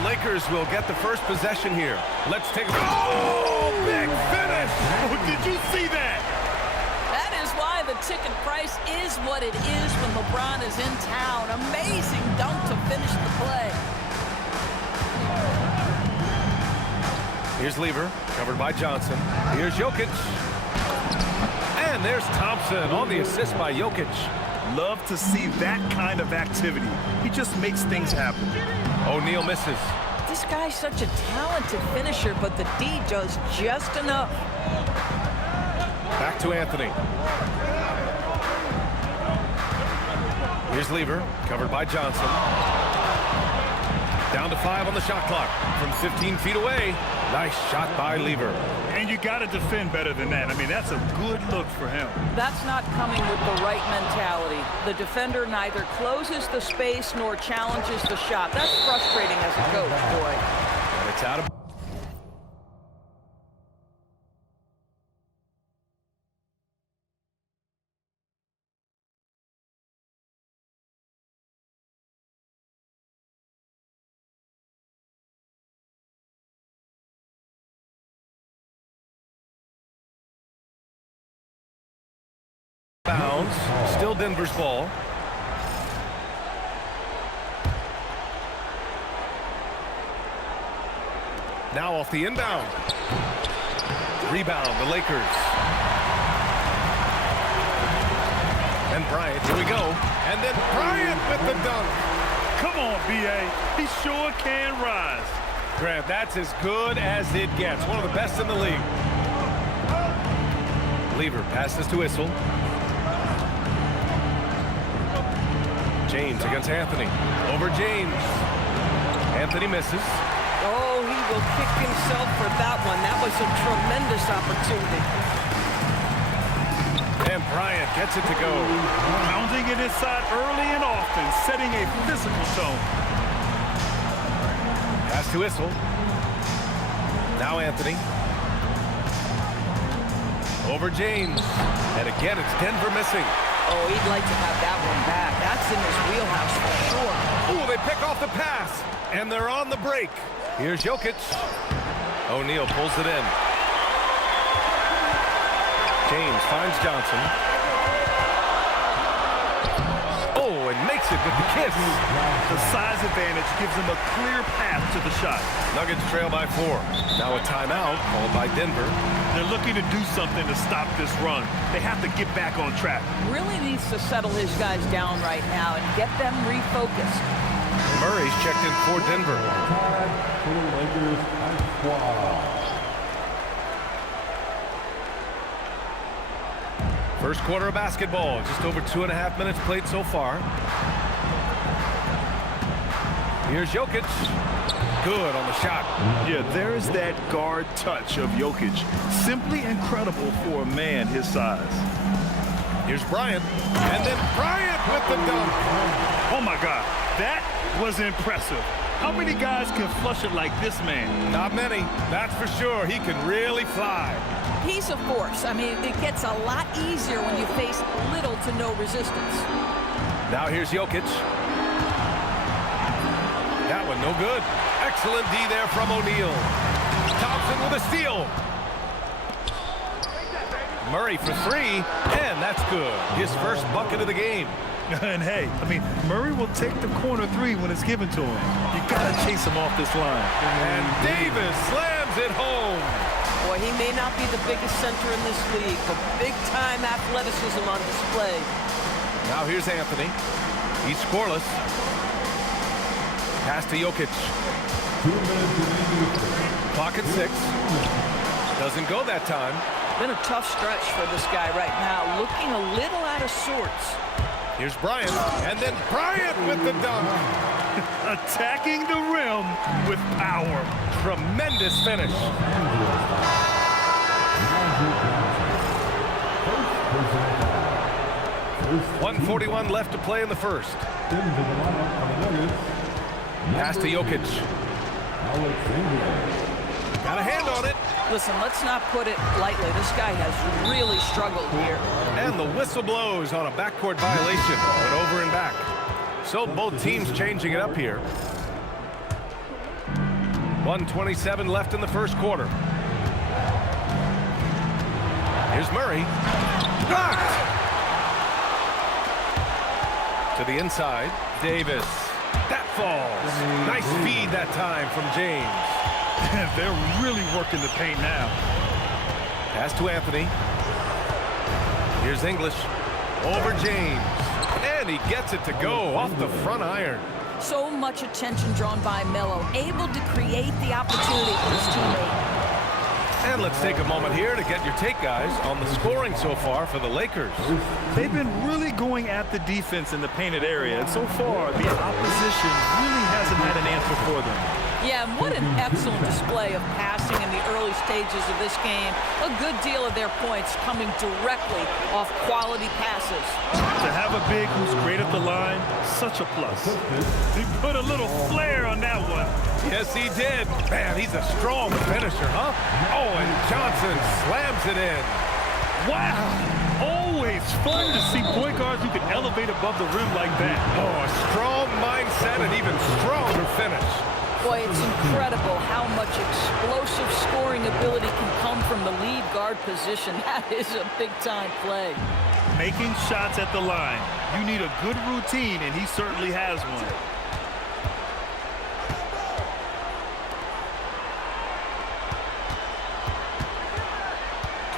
the Lakers will get the first possession here. Let's take a... Oh, big finish! Oh, did you see that? That is why the ticket price is what it is when LeBron is in town. Amazing dunk to finish the play. Here's Lever, covered by Johnson. Here's Jokic. And there's Thompson on the assist by Jokic. Love to see that kind of activity. He just makes things happen. O'Neal misses. This guy's such a talented finisher, but the D does just enough. Back to Anthony. Here's Lever, covered by Johnson. Down to 5 on the shot clock from 15 feet away. Nice shot by Lever. And you got to defend better than that. I mean, that's a good look for him. That's not coming with the right mentality. The defender neither closes the space nor challenges the shot. That's frustrating as a coach, boy. And it's out of... bounds. Still Denver's ball. Now off the inbound. Rebound, the Lakers. And Bryant, here we go. And then Bryant with the dunk. Come on, B.A. He sure can rise. Grant, that's as good as it gets. One of the best in the league. Lever passes to Whistle. James against Anthony. Over James. Anthony misses. Oh, he will kick himself for that one. That was a tremendous opportunity. And Bryant gets it to go. Pounding it inside early and often, setting a physical tone. Pass to Whistle. Now Anthony. Over James. And again, it's Denver missing. Oh, he'd like to have that one back. That's in his wheelhouse for sure. Oh, they pick off the pass. And they're on the break. Here's Jokic. O'Neal pulls it in. James finds Johnson. Oh, and makes it with the kiss. The size advantage gives him a clear path to the shot. Nuggets trail by 4. Now a timeout called by Denver. They're looking to do something to stop this run. They have to get back on track. Really needs to settle his guys down right now and get them refocused. Murray's checked in for Denver. First quarter of basketball. Just over 2.5 minutes played so far. Here's Jokic. Good on the shot. Yeah, there's that guard touch of Jokic. Simply incredible for a man his size. Here's Bryant. And then Bryant with the dunk. Oh, my God. That was impressive. How many guys can flush it like this man? Not many. That's for sure. He can really fly. He's a force. I mean, it gets a lot easier when you face little to no resistance. Now here's Jokic. That one no good. Excellent D there from O'Neal. Thompson with a steal. Murray for 3, and that's good. His first bucket of the game. And hey, I mean, Murray will take the corner 3 when it's given to him. You gotta chase him off this line. And Davis slams it home. Boy, he may not be the biggest center in this league, but big-time athleticism on display. Now here's Anthony. He's scoreless. Pass to Jokic. Clock at 6. Doesn't go that time. Been a tough stretch for this guy right now, looking a little out of sorts. Here's Bryant, and then Bryant with the dunk. Attacking the rim with power. Tremendous finish. 1:41 left to play in the first. Pass to Jokic. Got a hand on it. Listen, let's not put it lightly. This guy has really struggled here. And the whistle blows on a backcourt violation, but over and back. So both teams changing it up here. 1:27 left in the first quarter. Here's Murray. Blocked! To the inside, Davis. That falls. Nice feed that time from James. They're really working the paint now. Pass to Anthony. Here's English. Over James. And he gets it to go off the front iron. So much attention drawn by Melo, able to create the opportunity for his teammate. And let's take a moment here to get your take, guys, on the scoring so far for the Lakers. They've been really going at the defense in the painted area, and so far the opposition really hasn't had an answer for them. Yeah, and what an excellent display of passing in the early stages of this game. A good deal of their points coming directly off quality passes. To have a big who's great at the line, such a plus. He put a little flair on that one. Yes, he did. Man, he's a strong finisher, huh? Oh, and Johnson slams it in. Wow. Always fun to see point guards who can elevate above the rim like that. Oh, a strong mindset and even stronger finish. Boy, it's incredible how much explosive scoring ability can come from the lead guard position. That is a big-time play. Making shots at the line. You need a good routine, and he certainly has one.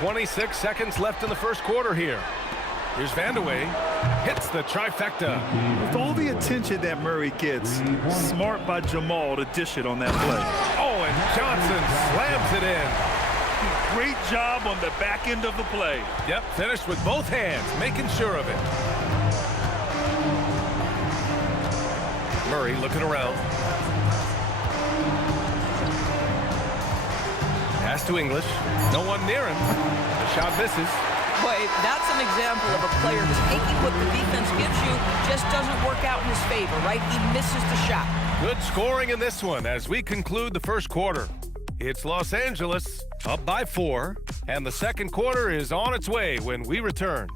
26 seconds left in the first quarter here. Here's Vandeweghe. Hits the trifecta. With all the attention that Murray gets, smart by Jamal to dish it on that play. Oh, and Johnson slams it in. Great job on the back end of the play. Yep, finished with both hands, making sure of it. Murray looking around. Pass to English. No one near him. The shot misses. Boy, that's an example of a player taking what the defense gives you, just doesn't work out in his favor, right? He misses the shot. Good scoring in this one as we conclude the first quarter. It's Los Angeles up by 4, and the second quarter is on its way when we return.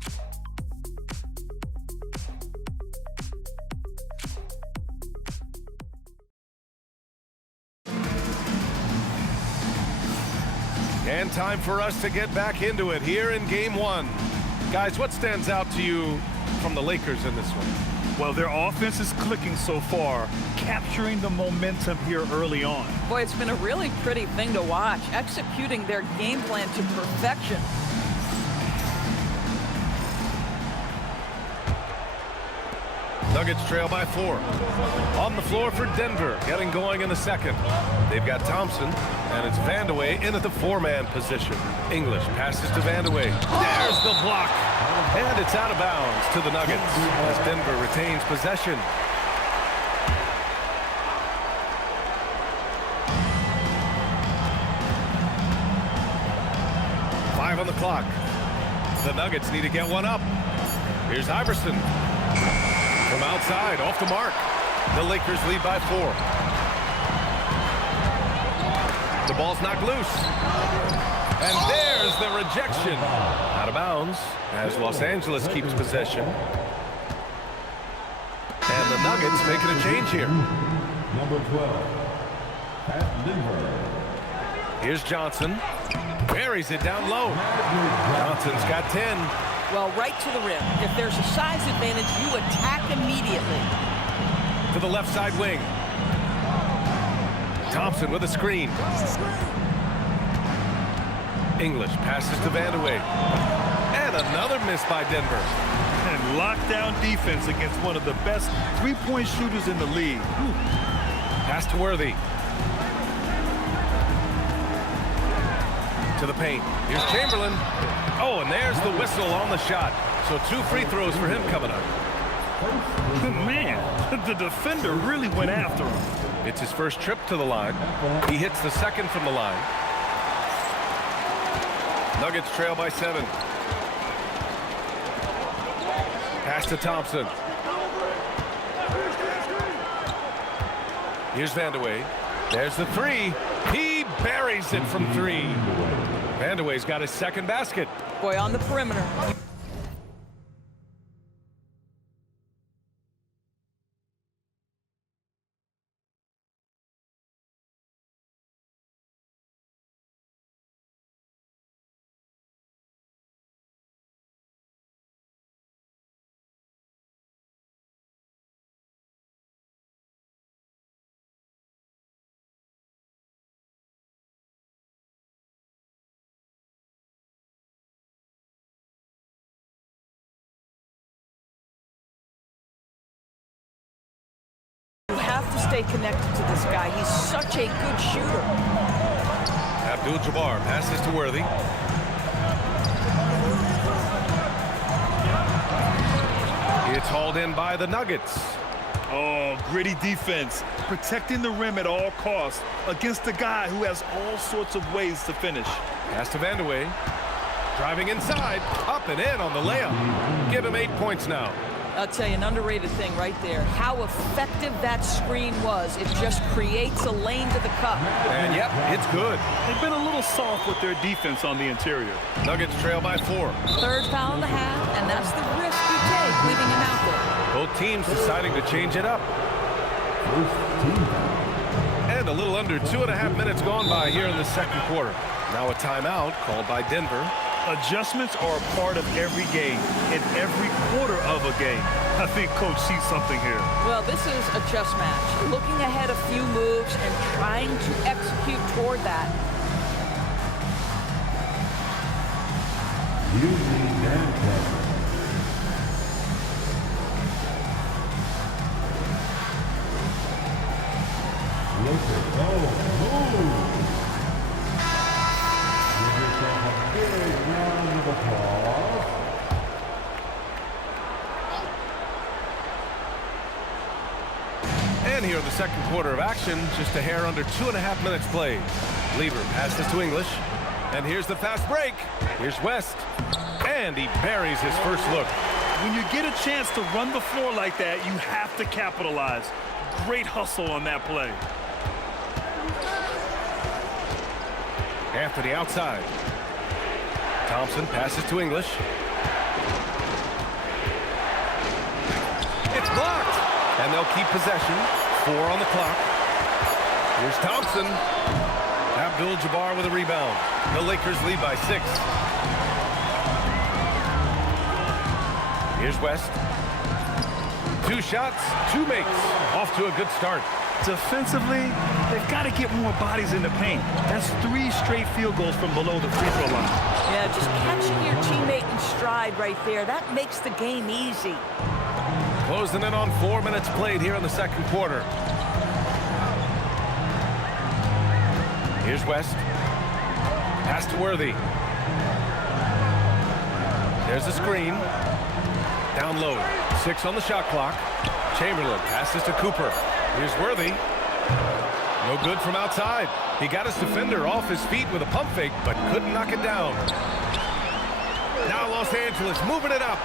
And time for us to get back into it here in Game 1. Guys, what stands out to you from the Lakers in this one? Well, their offense is clicking so far, capturing the momentum here early on. Boy, it's been a really pretty thing to watch, executing their game plan to perfection. Nuggets trail by 4. On the floor for Denver, getting going in the second. They've got Thompson, and it's Vandeweghe in at the 4-man position. English passes to Vandeweghe. There's the block. And it's out of bounds to the Nuggets as Denver retains possession. Five on the clock. The Nuggets need to get one up. Here's Iverson. From outside, off the mark. The Lakers lead by 4. The ball's knocked loose. And there's the rejection. Out of bounds as Los Angeles keeps possession. And the Nuggets making a change here. Number 12, at Denver. Here's Johnson. Buries it down low. Johnson's got 10. Well, right to the rim. If there's a size advantage, you attack immediately. To the left side wing. Thompson with a screen. English passes to Vandeweghe. And another miss by Denver. And lockdown defense against one of the best three-point shooters in the league. Pass to Worthy. To the paint. Here's Chamberlain. Oh, and there's the whistle on the shot. So 2 free throws for him coming up. Man, the defender really went after him. It's his first trip to the line. He hits the second from the line. Nuggets trail by 7. Pass to Thompson. Here's Vandeweghe. There's the 3. He buries it from 3. Vandeweghe's got his second basket. Boy, on the perimeter. stay connected to this guy. He's such a good shooter. Abdul Jabbar passes to Worthy. It's hauled in by the Nuggets. Oh, gritty defense. Protecting the rim at all costs against a guy who has all sorts of ways to finish. Pass to Vandeweghe. Driving inside. Up and in on the layup. Give him 8 points now. I'll tell you, an underrated thing right there. How effective that screen was. It just creates a lane to the cup. And yep, it's good. They've been a little soft with their defense on the interior. Nuggets trail by 4. Third foul in the half, and that's the risk you take, leaving him out there. Both teams deciding to change it up. And a little under 2.5 minutes gone by here in the second quarter. Now a timeout called by Denver. Adjustments are a part of every game, in every quarter of a game. I think Coach sees something here. Well, this is a chess match. Looking ahead a few moves and trying to execute toward that. And here in the second quarter of action, just a hair under 2.5 minutes played. Lever passes to English. And here's the fast break. Here's West. And he buries his first look. When you get a chance to run the floor like that, you have to capitalize. Great hustle on that play. Anthony outside. Thompson passes to English. It's blocked. And they'll keep possession. 4 on the clock. Here's Thompson. Abdul Jabbar with a rebound. The Lakers lead by 6. Here's West. 2 shots, 2 makes. Off to a good start. Defensively, they've got to get more bodies in the paint. That's 3 straight field goals from below the free throw line. Yeah, just catching your teammate in stride right there. That makes the game easy. Closing in on 4 minutes played here in the second quarter. Here's West. Pass to Worthy. There's a screen. Down low. 6 on the shot clock. Chamberlain passes to Cooper. Here's Worthy. No good from outside. He got his defender off his feet with a pump fake, but couldn't knock it down. Now Los Angeles moving it up.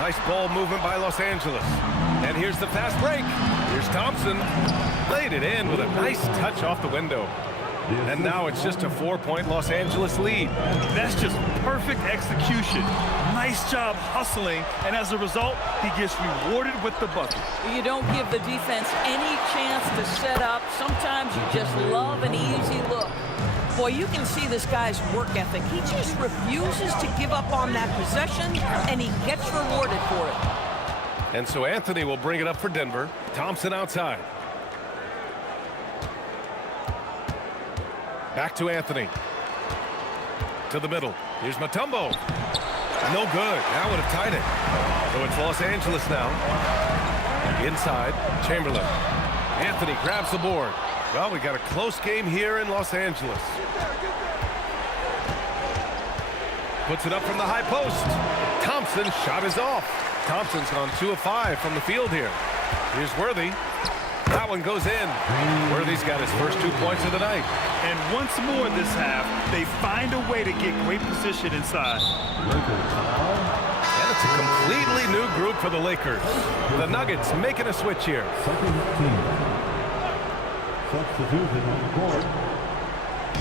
Nice ball movement by Los Angeles. And here's the fast break. Here's Thompson. Laid it in with a nice touch off the window. And now it's just a 4-point Los Angeles lead. That's just perfect execution. Nice job hustling, and as a result, he gets rewarded with the bucket. You don't give the defense any chance to set up. Sometimes you just love an easy look. Boy, you can see this guy's work ethic. He just refuses to give up on that possession, and he gets rewarded for it. And so Anthony will bring it up for Denver. Thompson outside. Back to Anthony. To the middle. Here's Mutombo. No good. That would have tied it. So it's Los Angeles now. Inside. Chamberlain. Anthony grabs the board. Well, we got a close game here in Los Angeles. Puts it up from the high post. Thompson's shot is off. Thompson's gone 2 of 5 from the field here. Here's Worthy. That one goes in. Worthy's got his first 2 points of the night. And once more this half, they find a way to get great position inside. And it's a completely new group for the Lakers. The Nuggets making a switch here. Substitution on the court.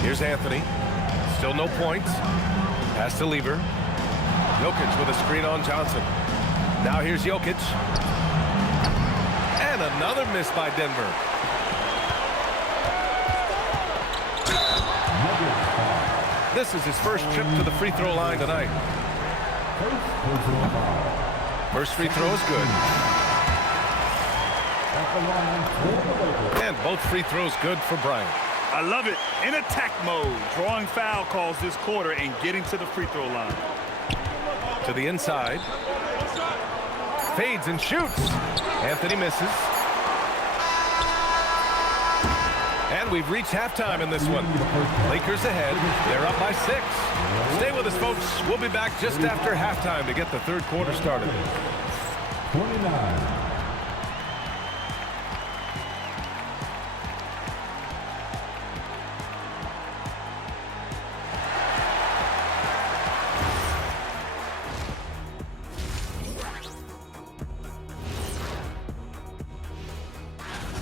Here's Anthony. Still no points. Pass to Lever. Jokic with a screen on Johnson. Now here's Jokic. And another miss by Denver. This is his first trip to the free throw line tonight. First free throw is good. And both free throws good for Bryant. I love it. In attack mode, drawing foul calls this quarter and getting to the free throw line. To the inside. Fades and shoots. Anthony misses. And we've reached halftime in this one. Lakers ahead. They're up by 6. Stay with us, folks. We'll be back just after halftime to get the third quarter started. 29.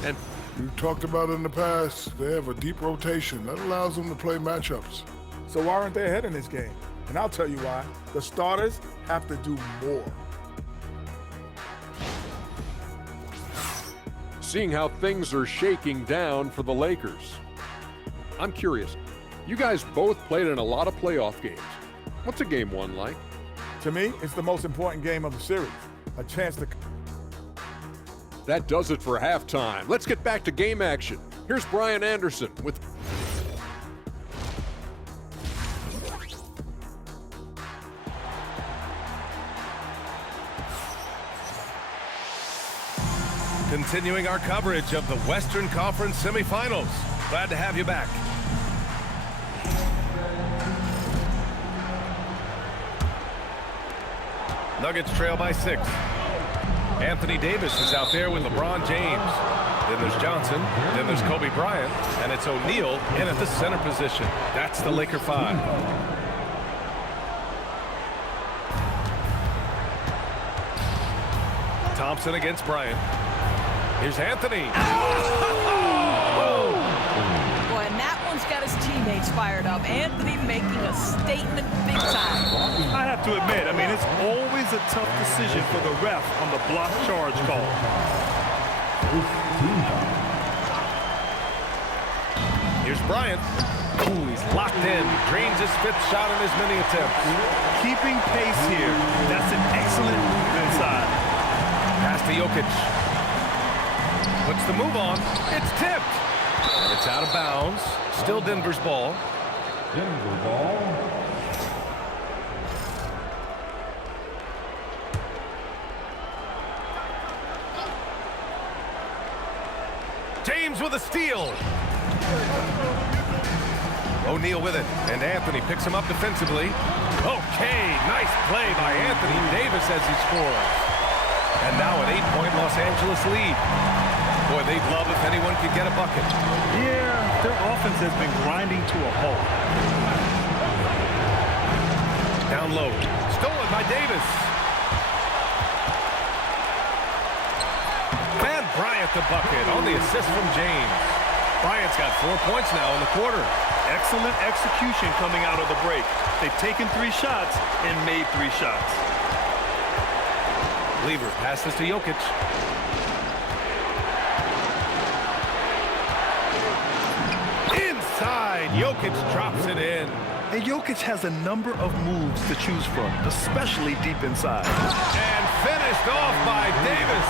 And We've talked about it in the past. They have a deep rotation. That allows them to play matchups. So why aren't they ahead in this game? And I'll tell you why. The starters have to do more. Seeing how things are shaking down for the Lakers. I'm curious. You guys both played in a lot of playoff games. What's a game 1 like? To me, it's the most important game of the series. A chance to... That does it for halftime. Let's get back to game action. Here's Brian Anderson with... continuing our coverage of the Western Conference semifinals. Glad to have you back. Nuggets trail by 6. Anthony Davis is out there with LeBron James. Then there's Johnson. Then there's Kobe Bryant. And it's O'Neal in at the center position. That's the Laker 5. Thompson against Bryant. Here's Anthony. Boy, and that one's got his teammates fired up. Anthony making a statement big time. I have to admit, I mean, it's always a tough decision for the ref on the block charge call. Here's Bryant. Ooh, he's locked in. Drains his 5th shot in as many attempts. Keeping pace here. That's an excellent move inside. Pass to Jokic. Puts the move on. It's tipped. And it's out of bounds. Still Denver's ball. Denver ball. James with a steal. O'Neal with it. And Anthony picks him up defensively. Okay, nice play by Anthony Davis as he scores. And now an 8-point Los Angeles lead. Boy, they'd love if anyone could get a bucket. Yeah, their offense has been grinding to a halt. Down low. Stolen by Davis. Van Bryant the bucket on the assist from James. Bryant's got 4 points now in the quarter. Excellent execution coming out of the break. They've taken 3 shots and made 3 shots. Lever passes to Jokic. Inside, Jokic drops it in. And Jokic has a number of moves to choose from, especially deep inside. And finished off by Davis.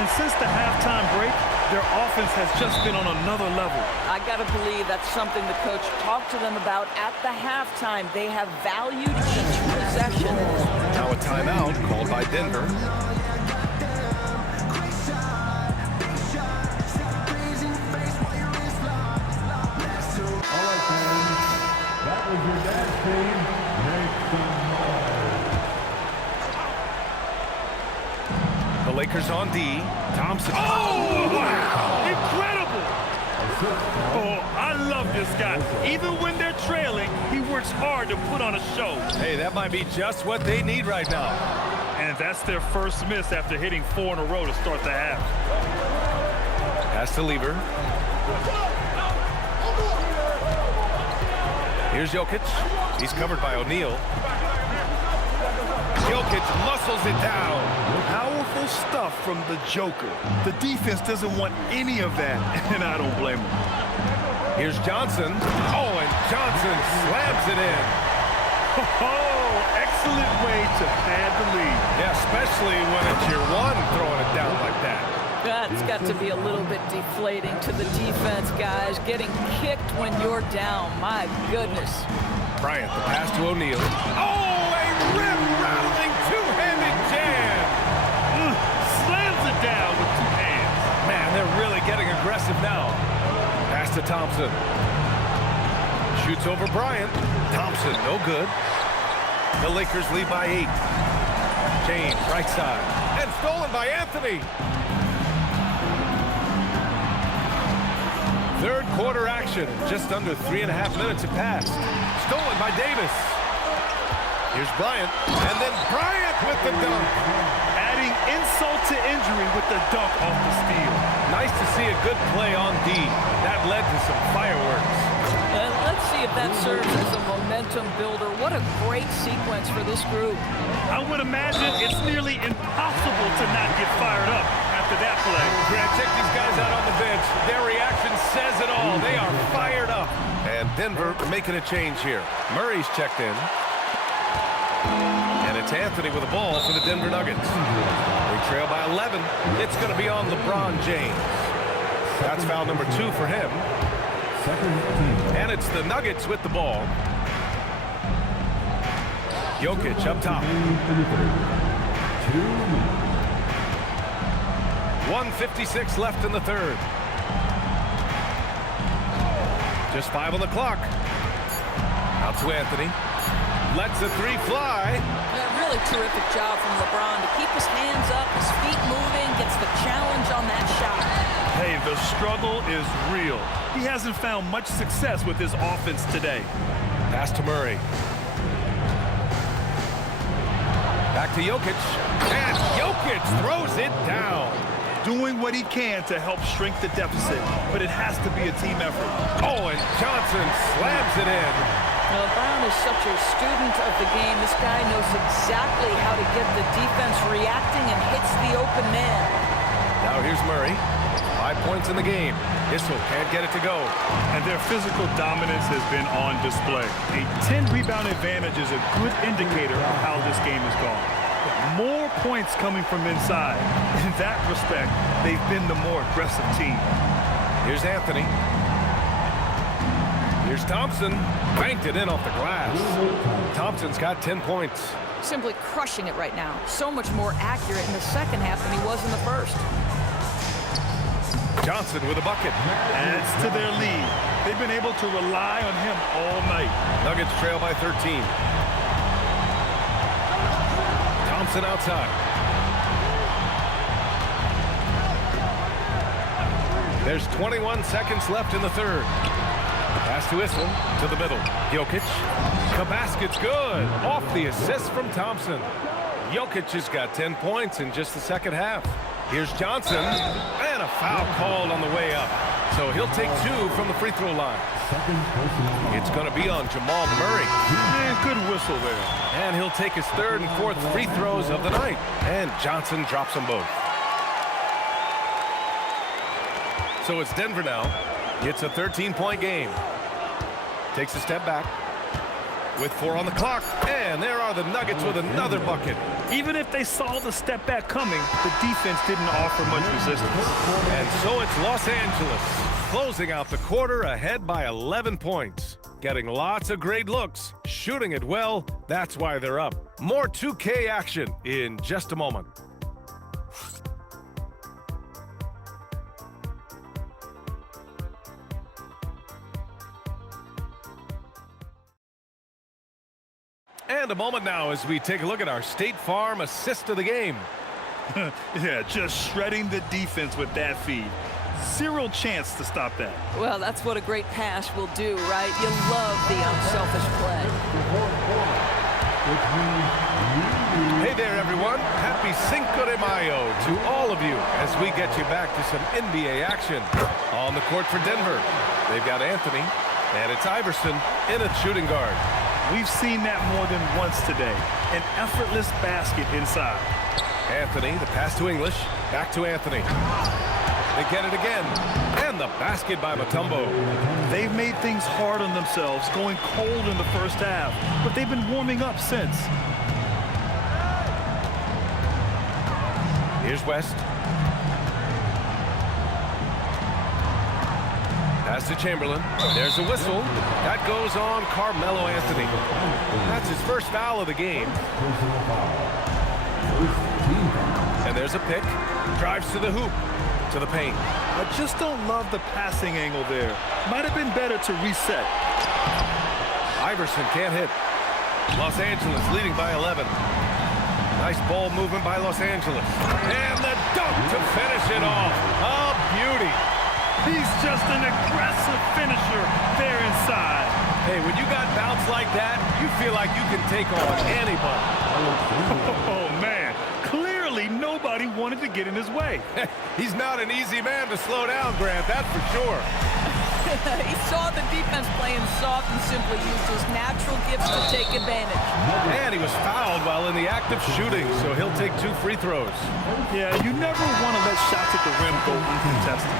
And since the halftime break, their offense has just been on another level. I got to believe that's something the coach talked to them about at the halftime. They have valued each possession. Now a timeout called by Denver. All right, fans. That was your dance team. Make some noise. The Lakers on D. Thompson. Oh, wow! Incredible! Oh, I love this guy. Even when they're trailing, he works hard to put on a show. Hey, that might be just what they need right now. And that's their first miss after hitting 4 in a row to start the half. Pass to Lever. Here's Jokic. He's covered by O'Neal. Jokic muscles it down. Powerful stuff from the Joker. The defense doesn't want any of that, and I don't blame them. Here's Johnson. Oh, and Johnson slams it in. Oh, excellent way to pad the lead. Yeah, especially when it's your one throwing it down like that. That's got to be a little bit deflating to the defense, guys. Getting kicked when you're down. My goodness. Bryant, the pass to O'Neal. Oh, a rim-rattling two-handed jam. getting aggressive now. Pass to Thompson. Shoots over Bryant. Thompson, no good. The Lakers lead by 8. James, right side. And stolen by Anthony. Third quarter action. Just under 3.5 minutes have passed. Stolen by Davis. Here's Bryant. And then Bryant with the dunk. Adding insult to injury with the dunk off the steal. Nice to see a good play on D. That led to some fireworks. Let's see if that serves as a momentum builder. What a great sequence for this group. I would imagine it's nearly impossible to not get fired up after that play. Grant, check these guys out on the bench. Their reaction says it all. They are fired up. And Denver making a change here. Murray's checked in. And it's Anthony with the ball for the Denver Nuggets. They trail by 11. It's going to be on LeBron James. That's foul number 2 for him. And it's the Nuggets with the ball. Jokic up top. 1:56 left in the third. Just 5 on the clock. Out to Anthony. Lets the 3 fly. Yeah, really terrific job from LeBron to keep his hands up, his feet moving, gets the challenge on that shot. Hey, the struggle is real. He hasn't found much success with his offense today. Pass to Murray. Back to Jokic. And Jokic throws it down. Doing what he can to help shrink the deficit, but it has to be a team effort. Oh, and Johnson slams it in. LeBron is such a student of the game. This guy knows exactly how to get the defense reacting and hits the open man. Now here's Murray. 5 points in the game. Issel can't get it to go. And their physical dominance has been on display. A 10-rebound advantage is a good indicator of how this game has gone. More points coming from inside. In that respect, they've been the more aggressive team. Here's Anthony. Here's Thompson. Banked it in off the glass. Thompson's got 10 points. Simply crushing it right now. So much more accurate in the second half than he was in the first. Johnson with a bucket. Adds to their lead. They've been able to rely on him all night. Nuggets trail by 13. Thompson outside. There's 21 seconds left in the third. Pass to Issel, to the middle. Jokic. The basket's good. Off the assist from Thompson. Jokic has got 10 points in just the second half. Here's Johnson. And a foul called on the way up. So he'll take 2 from the free throw line. It's going to be on Jamal Murray. Man, good whistle there. And he'll take his 3rd and 4th free throws of the night. And Johnson drops them both. So it's Denver now. It's a 13-point game. Takes a step back with 4 on the clock. And there are the Nuggets with another bucket. Even if they saw the step back coming, the defense didn't offer much resistance. And so it's Los Angeles closing out the quarter ahead by 11 points. Getting lots of great looks, shooting it well. That's why they're up. More 2K action in just a moment. And a moment now as we take a look at our State Farm assist of the game. Yeah, just shredding the defense with that feed. 0 chance to stop that. Well, that's what a great pass will do, right? You love the unselfish play. Hey there, everyone. Happy Cinco de Mayo to all of you as we get you back to some NBA action. On the court for Denver, they've got Anthony, and it's Iverson in at shooting guard. We've seen that more than once today. An effortless basket inside. Anthony, the pass to English. Back to Anthony. They get it again. And the basket by Mutombo. They've made things hard on themselves, going cold in the first half, but they've been warming up since. Here's West. Pass to Chamberlain. There's a whistle. That goes on Carmelo Anthony. That's his first foul of the game. And there's a pick. Drives to the hoop. to the paint. I just don't love the passing angle there. Might have been better to reset. Iverson can't hit. Los Angeles leading by 11. Nice ball movement by Los Angeles. And the dunk to finish it off. A beauty. He's just an aggressive finisher there inside. Hey, when you got bounce like that, you feel like you can take on anybody. Oh, man. Clearly, nobody wanted to get in his way. He's not an easy man to slow down, Grant, that's for sure. He saw the defense playing soft and simply used his natural gifts to take advantage. And he was fouled while in the act of shooting, so he'll take 2 free throws. Yeah, you never want to let shots at the rim go uncontested.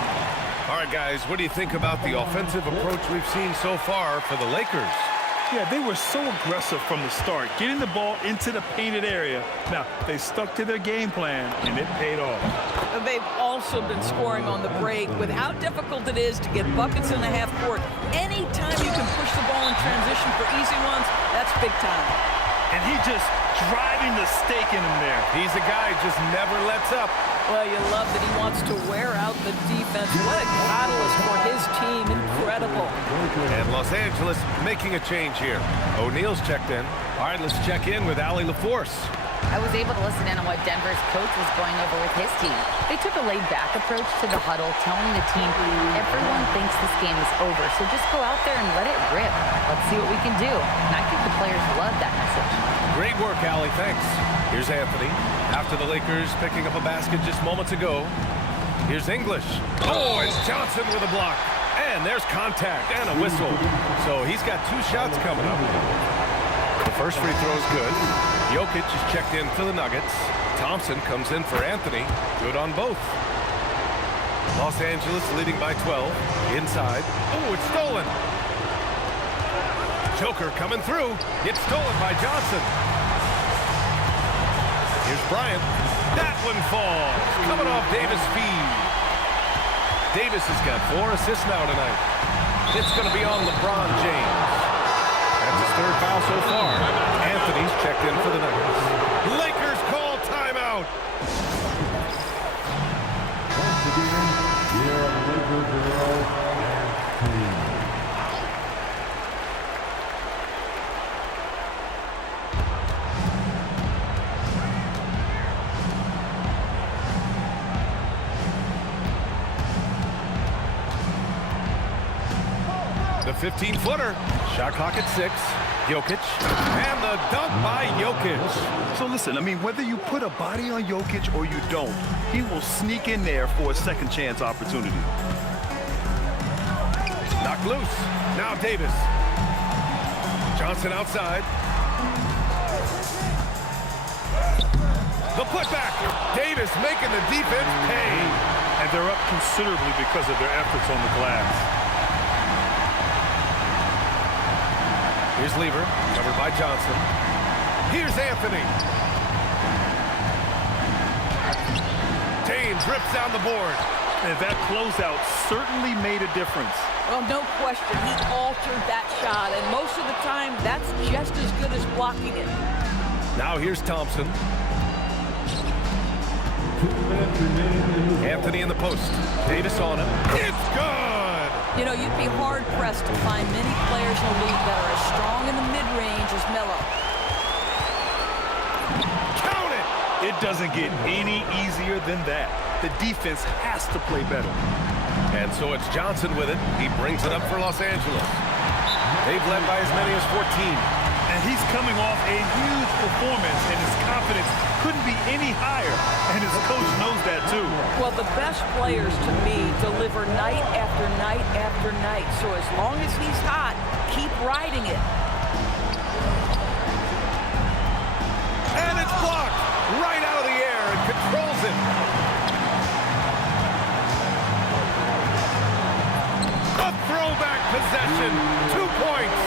All right, guys, what do you think about the offensive approach we've seen so far for the Lakers? Yeah, they were so aggressive from the start, getting the ball into the painted area. Now, they stuck to their game plan, and it paid off. They've also been scoring on the break with how difficult it is to get buckets in the half court. Anytime you can push the ball in transition for easy ones, that's big time. And he just driving the stake in him there. He's a guy who just never lets up. Well, you love that he wants to wear out the defense. What a catalyst for his team. Incredible. And Los Angeles making a change here. O'Neal's checked in. All right, let's check in with Allie LaForce. I was able to listen in on what Denver's coach was going over with his team. They took a laid-back approach to the huddle, telling the team, everyone thinks this game is over, so just go out there and let it rip. Let's see what we can do. And I think the players love that message. Great work, Allie. Thanks. Here's Anthony. After the Lakers picking up a basket just moments ago. Here's English. Oh, and Johnson with a block. And there's contact and a whistle. So he's got 2 shots coming up. The first free throw is good. Jokic is checked in for the Nuggets. Thompson comes in for Anthony. Good on both. Los Angeles leading by 12. Inside. Oh, it's stolen. Joker coming through. It's stolen by Johnson. Here's Bryant. That one falls. Coming off Davis' feed. Davis has got 4 assists now tonight. It's going to be on LeBron James. That's his 3rd foul so far. Anthony's checked in for the Nuggets. Lakers call timeout. Once again, here are the Lakers girls and team. The 15-footer. Shot clock at 6. Jokic. And the dunk by Jokic. So listen, I mean, whether you put a body on Jokic or you don't, he will sneak in there for a second chance opportunity. Knocked loose. Now Davis. Johnson outside. The putback. Davis making the defense pay. And they're up considerably because of their efforts on the glass. Here's Lever, covered by Johnson. Here's Anthony. James rips down the board. And that closeout certainly made a difference. Well, no question, he altered that shot, and most of the time, that's just as good as blocking it. Now here's Thompson. 2 minutes remaining in the Anthony in the post. Davis on him. It's good! You know, you'd be hard-pressed to find many players in the league that are as strong in the mid-range as Melo. Count it! It doesn't get any easier than that. The defense has to play better. And so it's Johnson with it. He brings it up for Los Angeles. They've led by as many as 14. And he's coming off a huge performance, and his confidence couldn't be any higher. And his coach knows that, too. Well, the best players, to me, deliver night after night after night. So as long as he's hot, keep riding it. And it's blocked right out of the air and controls it. A throwback possession. 2 points.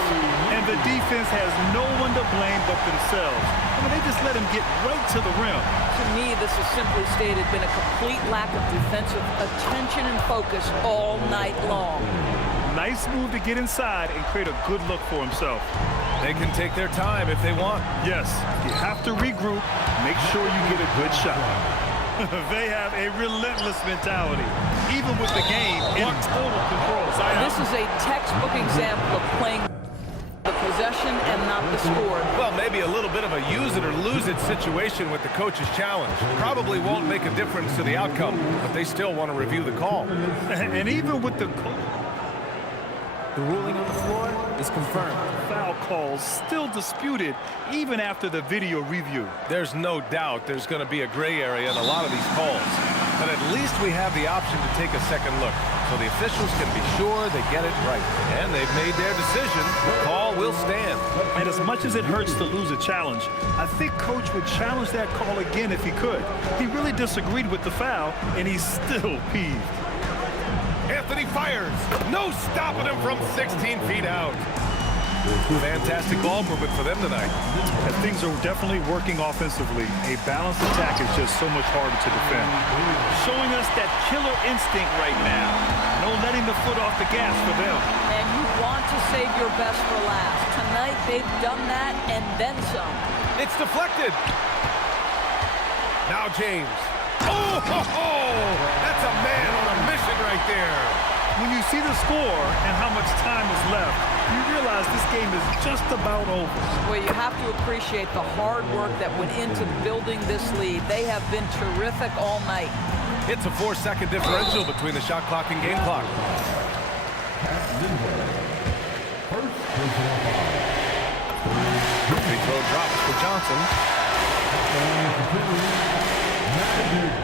And the defense has no one to blame but themselves. I mean, they just let him get right to the rim. To me, this has simply stated been a complete lack of defensive attention and focus all night long. Nice move to get inside and create a good look for himself. They can take their time if they want. Yes, you have to regroup, make sure you get a good shot. They have a relentless mentality, even with the game in total control. This is a textbook example of playing the possession and not the score. Well, maybe a little bit of a use it or lose it situation with the coach's challenge. Probably won't make a difference to the outcome, but they still want to review the call. And even with the ruling on the floor is confirmed. Foul calls still disputed even after the video review. There's no doubt there's going to be a gray area in a lot of these calls. But at least we have the option to take a second look, so the officials can be sure they get it right. And they've made their decision. The call will stand. And as much as it hurts to lose a challenge, I think Coach would challenge that call again if he could. He really disagreed with the foul, and he's still peeved. Anthony fires. No stopping him from 16 feet out. Fantastic ball movement for them tonight. And things are definitely working offensively. A balanced attack is just so much harder to defend. Showing us that killer instinct right now. No letting the foot off the gas for them. And you want to save your best for last. Tonight, they've done that and then some. It's deflected. Now James. Oh, ho, ho! That's a man on a mission right there. When you see the score and how much time is left, you realize this game is just about over. Well, you have to appreciate the hard work that went into building this lead. They have been terrific all night. It's a 4-second differential between the shot clock and game clock. Free throw drops for Johnson.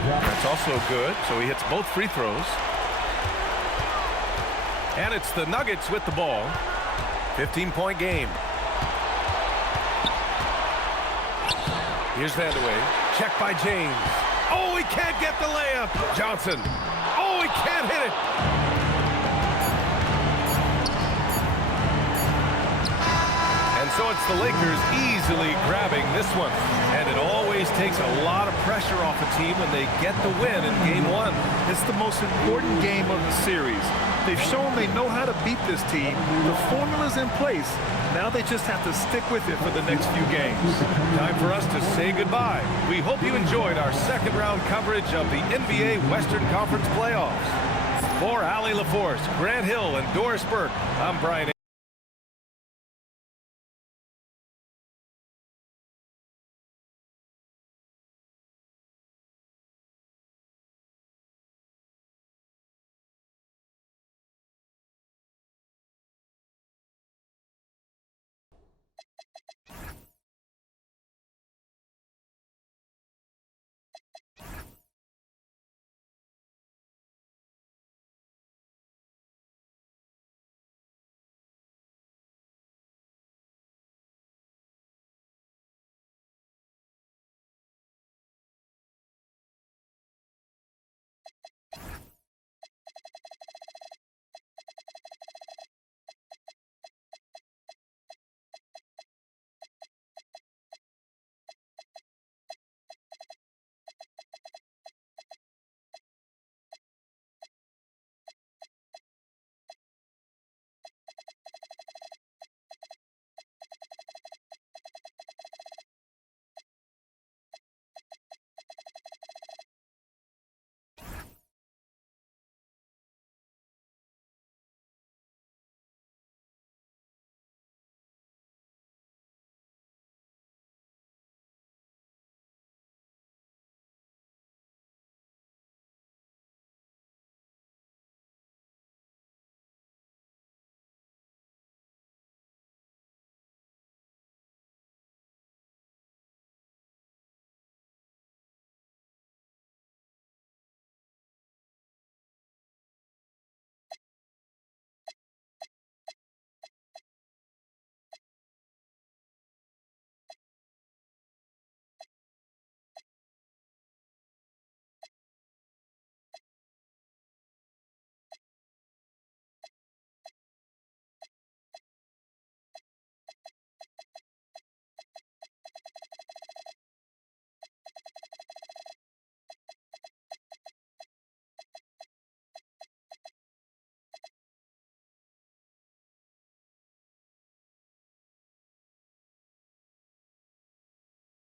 That's also good, so he hits both free throws. And it's the Nuggets with the ball. 15-point game. Here's Vandeweghe. Check by James. Oh, he can't get the layup. Johnson. Oh, he can't hit it. And so it's the Lakers easily grabbing this one. And it always takes a lot of pressure off a team when they get the win in game one. It's the most important game of the series. They've shown they know how to beat this team. The formula's in place. Now they just have to stick with it for the next few games. Time for us to say goodbye. We hope you enjoyed our second round coverage of the NBA Western Conference playoffs. For Allie LaForce, Grant Hill, and Doris Burke, I'm Bryant.